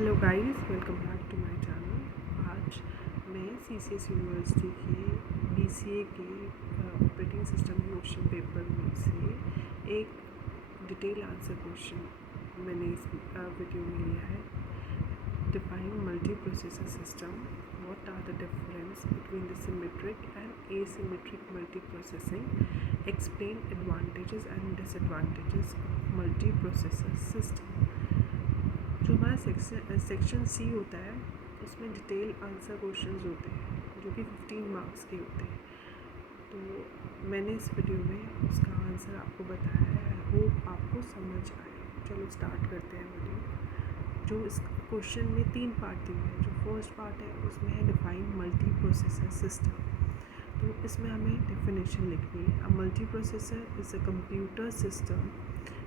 Hello guys, welcome back to my channel. आज मैं CCS university के बीसीए के ऑपरेटिंग सिस्टम क्वेश्चन पेपर में से एक डिटेल आंसर क्वेश्चन मैंने इस वीडियो में लिया है। Define multi processor system, what are the difference between the symmetric and asymmetric multi processing, explain advantages and disadvantages of multi processor system. जो हमारा सेक्शन सी होता है उसमें डिटेल आंसर क्वेश्चंस होते हैं जो कि 15 मार्क्स के होते हैं। तो मैंने इस वीडियो में उसका आंसर आपको बताया है। आई होप आपको समझ आए। चलो स्टार्ट करते हैं वीडियो। जो इस क्वेश्चन में 3 पार्ट दिए हैं। जो फर्स्ट पार्ट है उसमें है डिफाइन मल्टी प्रोसेसर सिस्टम। तो इसमें हमें डेफिनेशन लिखनी है। अ multi processor is a computer system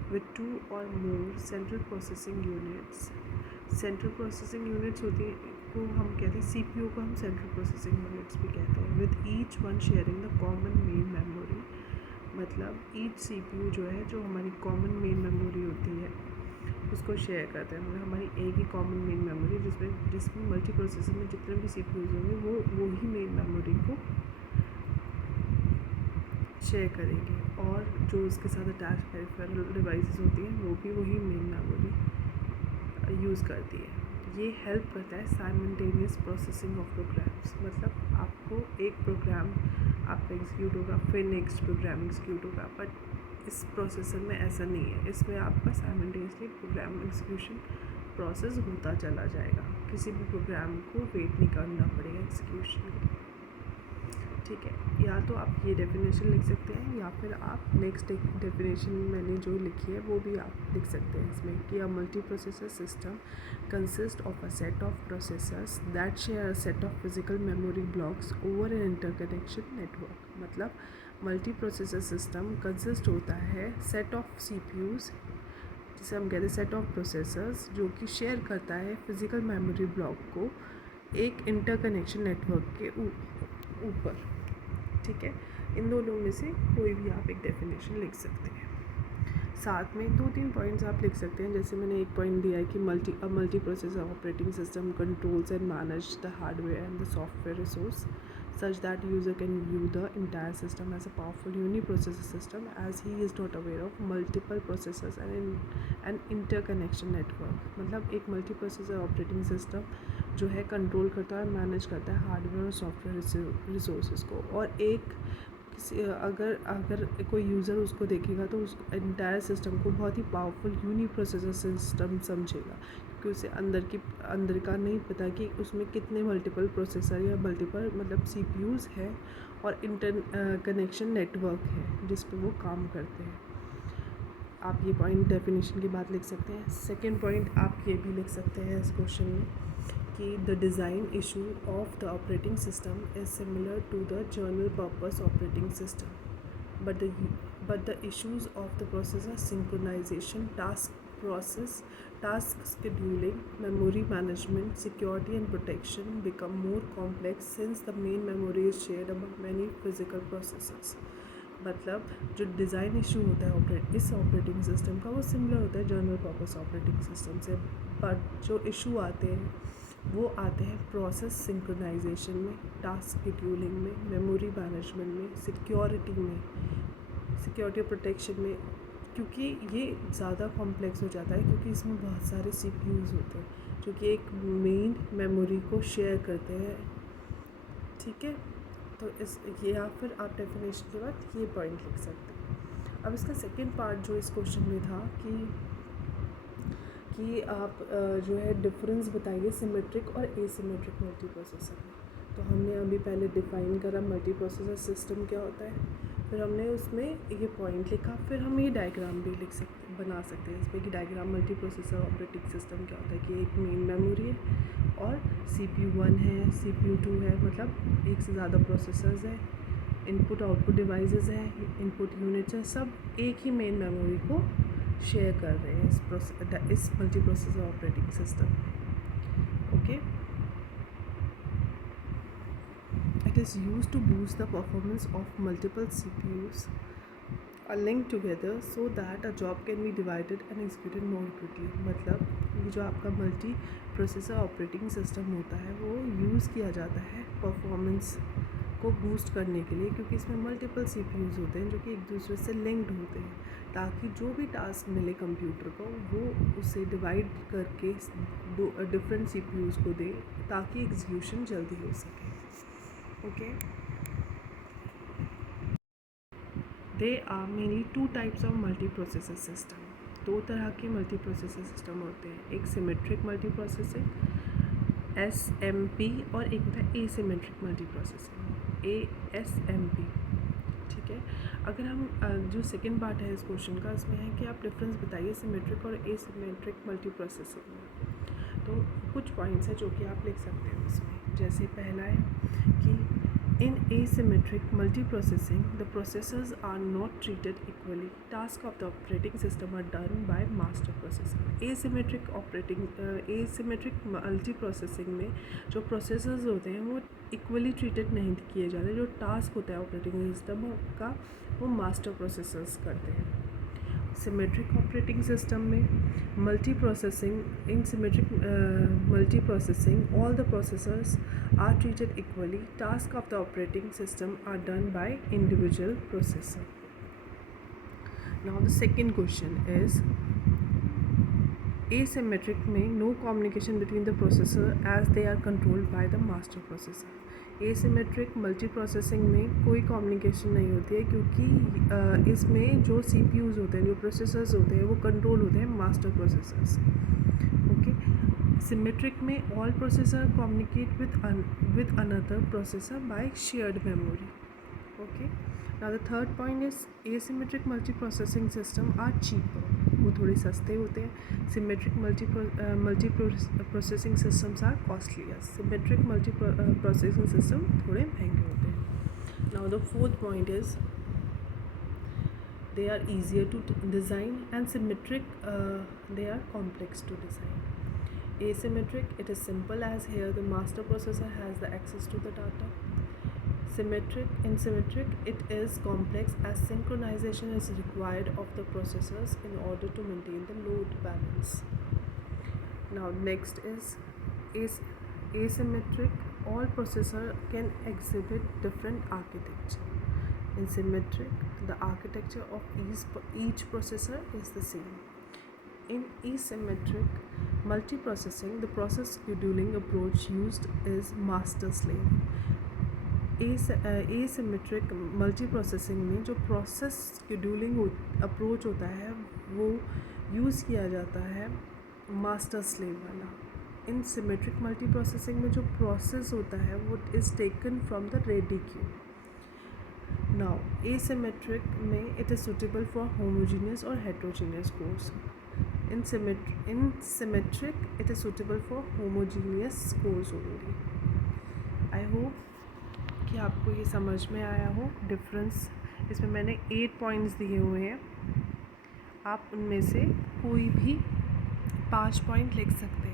with 2 or more central processing units। Central processing units होती हैं को हम कहते हैं सीपीयू को हम सेंट्रल प्रोसेसिंग यूनिट्स भी कहते हैं। With each one sharing the common man memory, मतलब ईच सीपीयू जो है जो हमारी कॉमन मेन मेमोरी होती है उसको शेयर करते हैं। मतलब हमारी एक ही कॉमन मेन मेमोरी जिसमें मल्टी प्रोसेसर में जितने भी सीपीयूज होंगे वो ही मेन मेमोरी को शेयर करेंगे, और जो उसके साथ अटैच पेरिफेरल डिवाइसेस होती हैं वो भी वही मेन मेमोरी यूज़ करती है। ये हेल्प करता है साइमल्टेनियस प्रोसेसिंग ऑफ प्रोग्राम्स। मतलब आपको एक प्रोग्राम आपका एग्जीक्यूट होगा, फिर नेक्स्ट प्रोग्राम एग्जीक्यूट होगा, बट इस प्रोसेसर में ऐसा नहीं है। इसमें आपका साइमल्टेनियसली प्रोग्राम एग्जीक्यूशन प्रोसेस होता चला जाएगा। किसी भी प्रोग्राम को वेट नहीं करना पड़ेगा एग्जीक्यूशन के लिए। ठीक है, या तो आप ये डेफिनेशन लिख सकते हैं या फिर आप नेक्स्ट डेफिनेशन मैंने जो लिखी है वो भी आप लिख सकते हैं इसमें कि a multi processor system consist of a set of processors that share a set of physical memory blocks over an interconnection network. मतलब मल्टी प्रोसेसर सिस्टम कंसिस्ट होता है सेट ऑफ सीपीयूज, जिसे हम कहते हैं सेट ऑफ प्रोसेसर्स, जो कि share करता है फिजिकल मेमोरी ब्लॉक को एक इंटरकनेक्शन नेटवर्क के ऊपर। ठीक है, इन दोनों में से कोई भी आप एक डेफिनेशन लिख सकते हैं। साथ में 2-3 पॉइंट्स आप लिख सकते हैं। जैसे मैंने एक पॉइंट दिया है कि multi processor operating system controls and manage the hardware and the software resource such that user can view the entire system as a powerful uniprocessor system as he is not aware of multiple processors and an interconnection network। मतलब एक multi processor operating system जो है control करता है, manage करता है hardware और software resources को, और एक अगर कोई यूज़र उसको देखेगा तो उस एंटायर सिस्टम को बहुत ही पावरफुल यूनिप्रोसेसर सिस्टम समझेगा, क्योंकि उसे अंदर का नहीं पता कि उसमें कितने मल्टीपल प्रोसेसर या मल्टीपल मतलब सीपीयूज़ हैं और कनेक्शन नेटवर्क है जिस पे वो काम करते हैं। आप ये पॉइंट डेफिनेशन की बात लिख सकते हैं। सेकेंड पॉइंट आप ये भी लिख सकते हैं इस क्वेश्चन में कि the design issue of the operating system is similar to the general purpose operating system, but the issues of the processor synchronization, task scheduling, memory management, security and protection become more complex since the main memory is shared among many physical processors। मतलब जो design issue होता है इस operating system का वो similar होता है general purpose operating system से, बट जो इशू आते हैं वो आते हैं प्रोसेस सिंक्रोनाइजेशन में, टास्क शेड्यूलिंग में, मेमोरी मैनेजमेंट में, सिक्योरिटी प्रोटेक्शन में, क्योंकि ये ज़्यादा कॉम्प्लेक्स हो जाता है क्योंकि इसमें बहुत सारे सीपीयूज़ होते हैं जो कि एक मेन मेमोरी को शेयर करते हैं। ठीक है, तो या फिर आप डेफिनेशन के बाद ये पॉइंट लिख सकते हैं। अब इसका सेकेंड पार्ट जो इस क्वेश्चन में था कि आप जो है डिफरेंस बताइए सिमेट्रिक और एसिमेट्रिक मल्टी प्रोसेसर में। तो हमने अभी पहले डिफ़ाइन करा मल्टी प्रोसेसर सिस्टम क्या होता है, फिर हमने उसमें ये पॉइंट लिखा, फिर हम ये डायग्राम भी बना सकते हैं इसमें कि diagram multi processor operating system क्या होता है कि एक मेन मेमोरी है और CPU 1 है, CPU 2 है, मतलब एक से ज़्यादा प्रोसेसर्स हैं, इनपुट आउटपुट डिवाइसेस हैं, इनपुट यूनिट्स हैं, सब एक ही मेन मेमोरी को शेयर कर रहे हैं इस multi processor operating system. Okay, it is used to boost the performance of multiple CPUs are linked together so that a job can be divided and executed more quickly। मतलब ये जो आपका multi processor operating system होता है वो use किया जाता है परफॉर्मेंस को बूस्ट करने के लिए, क्योंकि इसमें मल्टीपल सीपीयूज़ होते हैं जो कि एक दूसरे से लिंक्ड होते हैं, ताकि जो भी टास्क मिले कंप्यूटर को वो उसे डिवाइड करके दो डिफरेंट सीपीयूज़ को दे ताकि एग्जीक्यूशन जल्दी हो सके. Okay, they are mainly two types of multi processor system. दो तरह के मल्टी प्रोसेसर सिस्टम होते हैं, एक सिमेट्रिक मल्टी प्रोसेसिंग SMP और एक होता है एसिमेट्रिक मल्टी प्रोसेसिंग ASMP. ठीक है, अगर हम जो सेकंड पार्ट है इस क्वेश्चन का, इसमें है कि आप डिफरेंस बताइए सिमेट्रिक और एसिमेट्रिक मल्टी प्रोसेसिंग में. तो कुछ पॉइंट्स हैं जो कि आप लिख सकते हो इसमें. जैसे पहला है कि in asymmetric multiprocessing the processors are not treated equally. Tasks of the operating system are done by master processor. asymmetric multiprocessing में जो processors होते हैं वो equally treated नहीं किए जाते. जो task होता है operating system का वो master processors करते हैं. सिमेट्रिक ऑपरेटिंग सिस्टम में multi processing in symmetric multi processing all the processors are treated equally. Task of the operating system are done by individual processor. Now the second question is asymmetric में no communication between the processor as they are controlled by the master processor. Asymmetric multi processing में कोई communication नहीं होती है, क्योंकि इसमें जो CPUs होते हैं, जो प्रोसेसर्स होते हैं वो कंट्रोल होते हैं मास्टर प्रोसेसर्स. ओके, सिमेट्रिक में all processor communicate with another processor by shared memory. Okay, now the third point is asymmetric multi processing system are cheaper. वो थोड़े सस्ते होते हैं. Symmetric multi processing systems are costlier. Symmetric multi processing system थोड़े महंगे होते हैं. Now the fourth point is they are easier to design, and symmetric they are complex to design. Asymmetric, it is simple as here the master processor has the access to the data. In symmetric, it is complex as synchronization is required of the processors in order to maintain the load balance. Now next is asymmetric. All processor can exhibit different architecture. In symmetric, the architecture of each processor is the same. In asymmetric multiprocessing, the process scheduling approach used is master-slave. Asymmetric multiprocessing में जो process scheduling approach होता है वो use किया जाता है master-slave वाला. In symmetric multiprocessing में जो process होता है वो is taken from the ready queue. Now, asymmetric में it is suitable for homogeneous or heterogeneous cores. In symmetric, it is suitable for homogeneous cores only. I hope कि आपको ये समझ में आया हो डिफरेंस. इसमें मैंने 8 पॉइंट्स दिए हुए हैं. आप उनमें से कोई भी 5 पॉइंट लिख सकते हैं.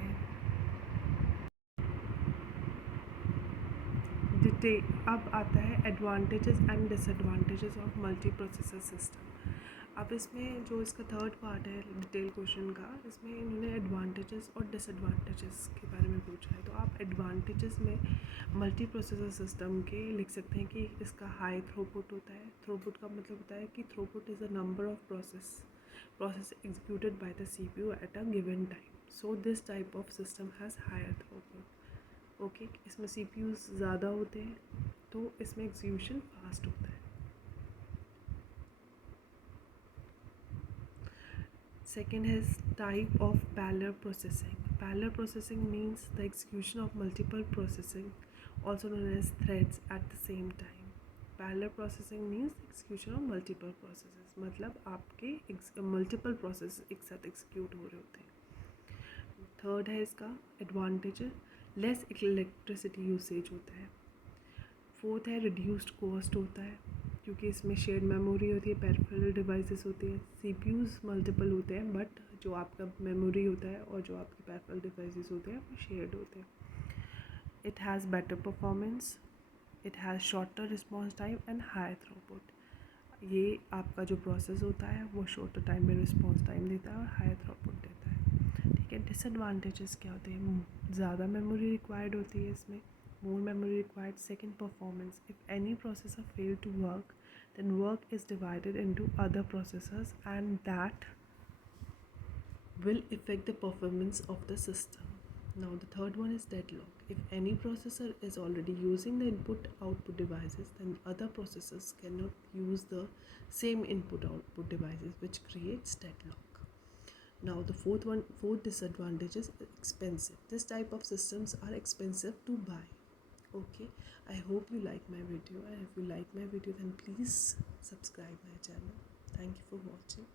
अब आता है advantages and disadvantages of multi processor system. अब इसमें जो इसका थर्ड पार्ट है डिटेल क्वेश्चन का, इसमें इन्होंने एडवांटेजेस और डिसएडवांटेजेस के बारे में पूछा है. तो आप एडवांटेजेस में मल्टी प्रोसेसर सिस्टम के लिख सकते हैं कि इसका हाई थ्रूपुट होता है. थ्रूपुट का मतलब होता है कि throughput is the number of process executed by the CPU at a given time. So this type of system has higher throughput. Okay, इसमें CPUs ज़्यादा होते हैं तो इसमें एग्जीक्यूशन फास्ट होता है. Second is type of parallel processing. Parallel processing means the execution of multiple processing, also known as threads, at the same time. Parallel processing means execution of multiple processes. मतलब आपके multiple processes एक साथ execute हो रहे होते हैं. Third है इसका advantage, less electricity usage होता है. फोर्थ है रिड्यूस्ड कॉस्ट होता है, क्योंकि इसमें शेयर्ड मेमोरी होती है, पेरिफेरल डिवाइसेस होती हैं. CPUs मल्टीपल होते हैं बट जो आपका मेमोरी होता है और जो आपके पेरिफेरल डिवाइसेस होते हैं वो शेयर्ड होते हैं. It has better performance, it has shorter response time and higher throughput. ये आपका जो प्रोसेस होता है वो शॉर्टर टाइम में रिस्पॉन्स टाइम देता है और हायर थ्रूपुट देता है. ठीक ठीक है, डिसएडवांटेजेस क्या होते हैं? ज़्यादा मेमोरी रिक्वायर्ड होती है इसमें, more memory required. Second, performance. If any processor fail to work, then work is divided into other processors and that will affect the performance of the system. Now the third one is deadlock. If any processor is already using the input output devices, then other processors cannot use the same input output devices, which creates deadlock. Now the fourth disadvantage is expensive. This type of systems are expensive to buy. Okay, I hope you like my video, and if you like my video then please subscribe my channel. Thank you for watching.